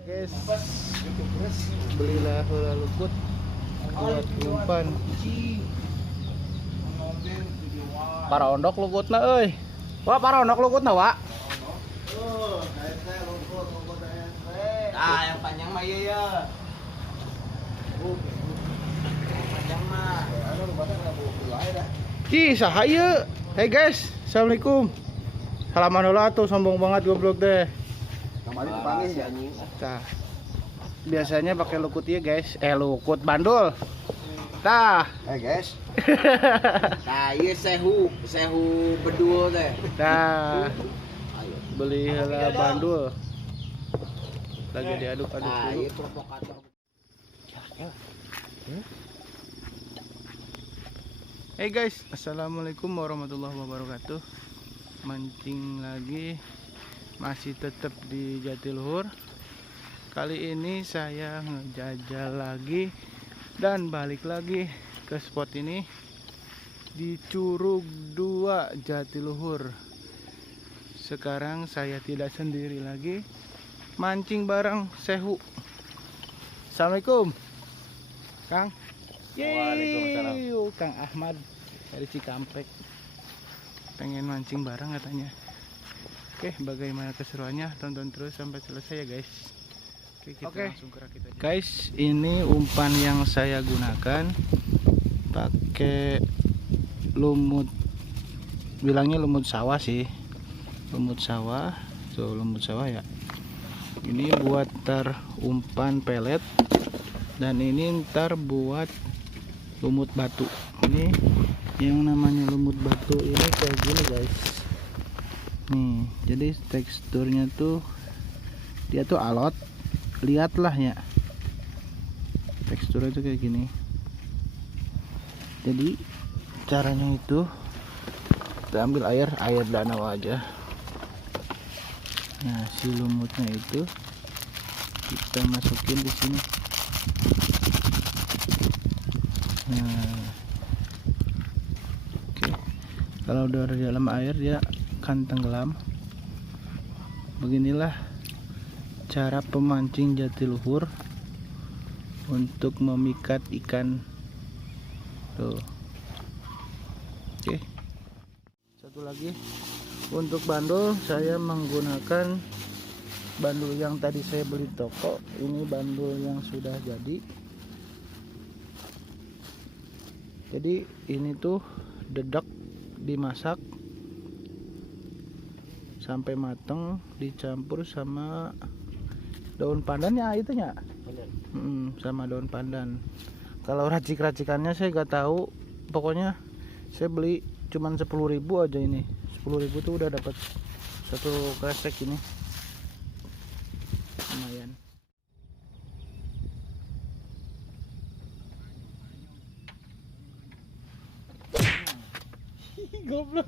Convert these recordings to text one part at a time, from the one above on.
Guys, belilah hula lukut buat umpan. Para ondok lukutna euy. Wah, para ondok lukutna, Wak. Ah, yang panjang mah iya ya. Yang panjang mah. Ih, saha ieu? Hey guys, assalamualaikum. Salaman heula atuh, sombong banget goblok deh. Kemarin dipanggil ya. Tah. Biasanya pakai lukut ya guys. Lukut bandul. Tah. Guys. Nah, ieu sehu bedul teh. Tah. Beli heula bandul. Lagi diaduk-aduk Nah, dulu. ieu provokator. Hey guys, assalamualaikum warahmatullahi wabarakatuh. Mancing lagi, masih tetap di Jatiluhur. Kali ini saya ngejajal lagi dan balik lagi ke spot ini di Curug 2 Jatiluhur. Sekarang saya tidak sendiri lagi, mancing bareng Sehu. Assalamualaikum Kang. Waalaikumsalam. Yeay, Kang Ahmad dari Cikampek pengen mancing bareng katanya. Oke, bagaimana keseruannya? Tonton terus sampai selesai ya guys. Oke, kita langsung ke rakit aja. Guys, ini umpan yang saya gunakan pakai lumut, bilangnya lumut sawah sih, lumut sawah. Tuh, lumut sawah ya. Ini buat tar umpan pelet, dan ini ntar buat lumut batu. Ini yang namanya lumut batu ini kayak gini guys. Nih, jadi teksturnya tuh dia tuh alot. Lihatlah ya, teksturnya tuh kayak gini. Jadi caranya itu kita ambil air danau aja. Nah, si lumutnya itu kita masukin di sini. Nah, oke. Kalau udah di dalam air dia akan tenggelam. Beginilah cara pemancing Jatiluhur untuk memikat ikan. Tuh. Oke. Satu lagi, untuk bandul saya menggunakan bandul yang tadi saya beli toko. Ini bandul yang sudah jadi. Jadi ini tuh dedak dimasak sampai mateng, dicampur sama daun pandan ya itunya. Sama daun pandan. Kalau racik-racikannya saya nggak tahu. Pokoknya saya beli cuman 10.000 aja ini. 10.000 tuh udah dapat satu kresek ini. Lumayan. Goblok.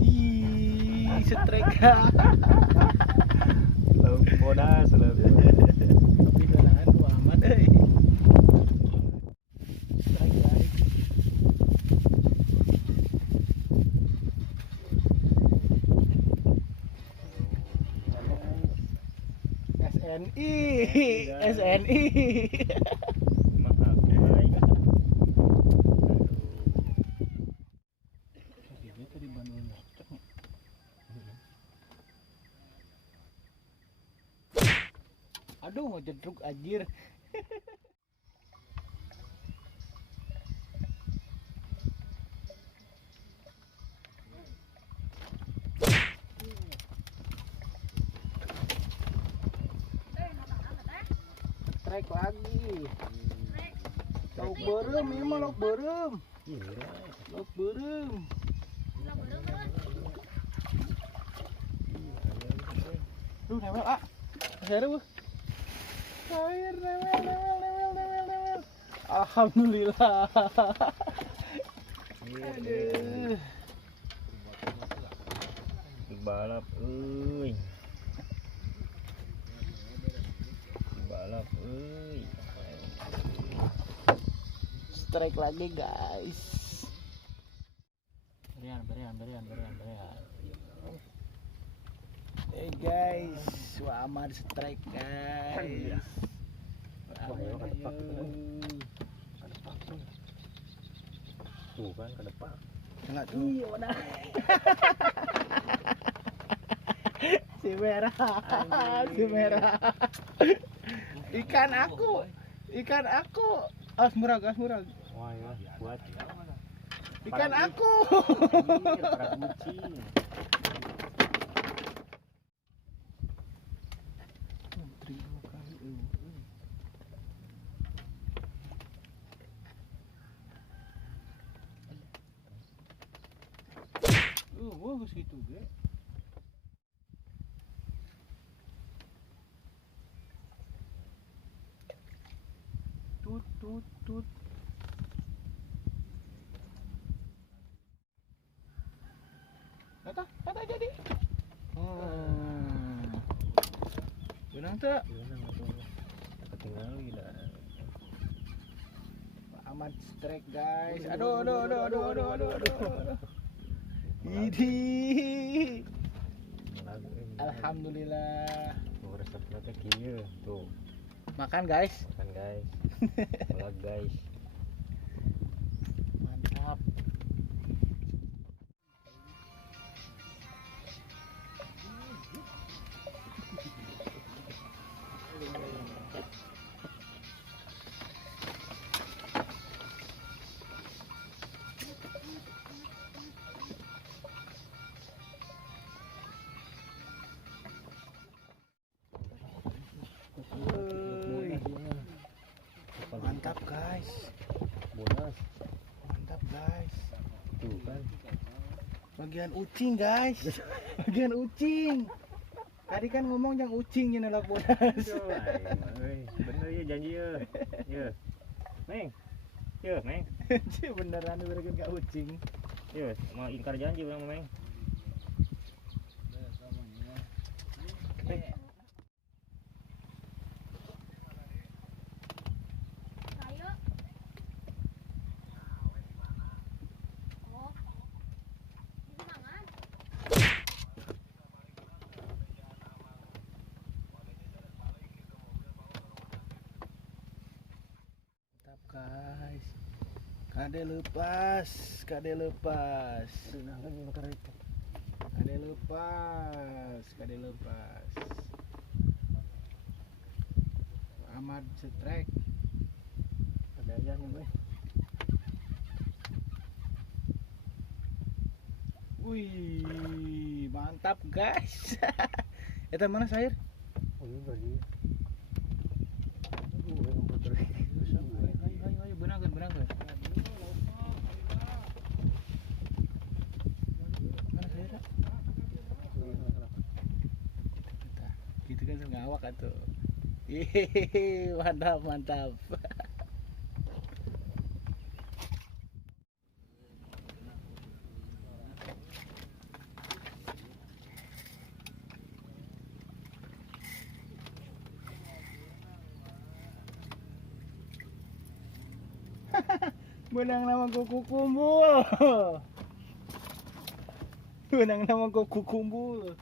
Ih, setrika. Lampoda selalu. Tapi dolangan ku amat euy. Strike guys. SNI. SNI. Maaf. Aduh, ngejedruk anjir. Trek lagi. Lauk berem, ini mah lauk berem. Lauk berem. Duh, newel ah. Seru. Air newel. Alhamdulillah. Aduh. Balap euy. Balap euy. strike lagi guys. Berian. Guys, Wah Ahmad strike guys. Wah, ya kedepak. Tuh kan kedepak. Enggak tuh. Iya, benar. Si merah. Si merah. Ikan aku. Asmurag. Wah, ya, buat. Ikan aku. Para kucing. Bagus itu, Ge. Tut. Kata jadi. Benang tak? Ketinggalan lagi dah. Ahmad strike guys. Aduh. Idi. Alhamdulillah. Mau resep nanti kieu tuh. Makan guys. Makan guys. Mantap. Mantap guys. Bonus. Mantap guys. Tuh kan. Bagian ucing guys. Bagian ucing. Tadi kan ngomong yang ucing yang nolak bonus. Bener ya janji ya. Ya. Meng. Ya, Meng. Beneran bener gak ucing. Ya, mau ingkar janji bang, Meng. Guys, kade lepas. Kade lepas. Ahmad strike. Ada aja nih, Bang. Wih, mantap guys. Eta mana sayur? Oh iya tadi. Ayo benangkeun. Mana sayur? Gitu kan ngawak atuh. Ih, mantap. Benang nama kuku kumbul.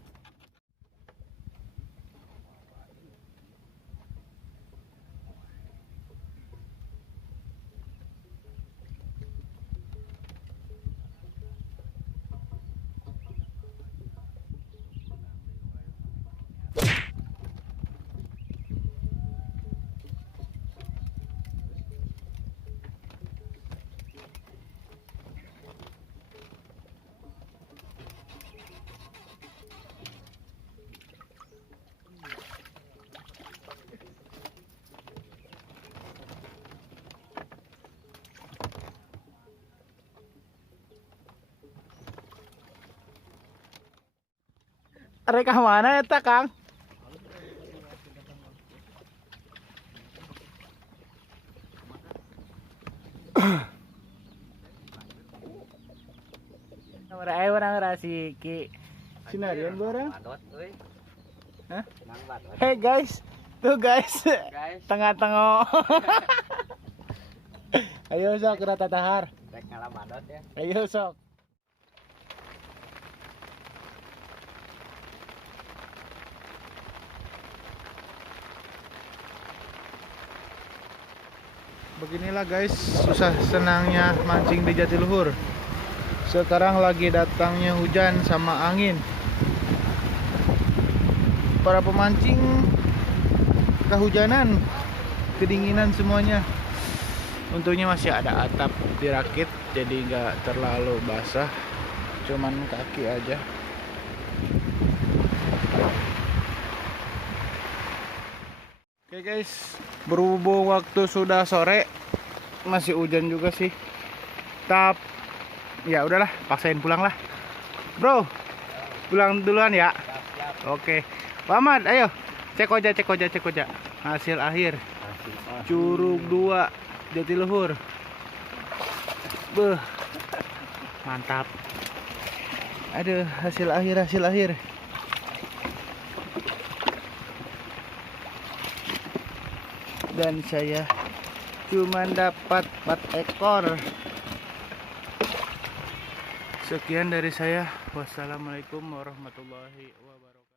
Reka mana eta, Kang? Orang rasi ki sinarian barang. Hah? Hey guys, tuh guys, tengah-tengah. Ayo sok Rata Tahar. Rek ngalah madot ya. Ayo sok. Beginilah guys, susah senangnya mancing di Jatiluhur. Sekarang lagi datangnya hujan sama angin. Para pemancing kehujanan, kedinginan semuanya. Untungnya masih ada atap dirakit, jadi nggak terlalu basah, cuman kaki aja. Oke guys, berhubung waktu sudah sore, masih hujan juga sih. Ya udahlah, paksain pulang lah. Bro, pulang duluan ya. Oke, Paman, ayo cek oja. Hasil akhir. Curug 2 Jatiluhur. Beuh. Mantap. Aduh, hasil akhir. Dan saya cuma dapat 4 ekor. Sekian dari saya. Wassalamualaikum warahmatullahi wabarakatuh.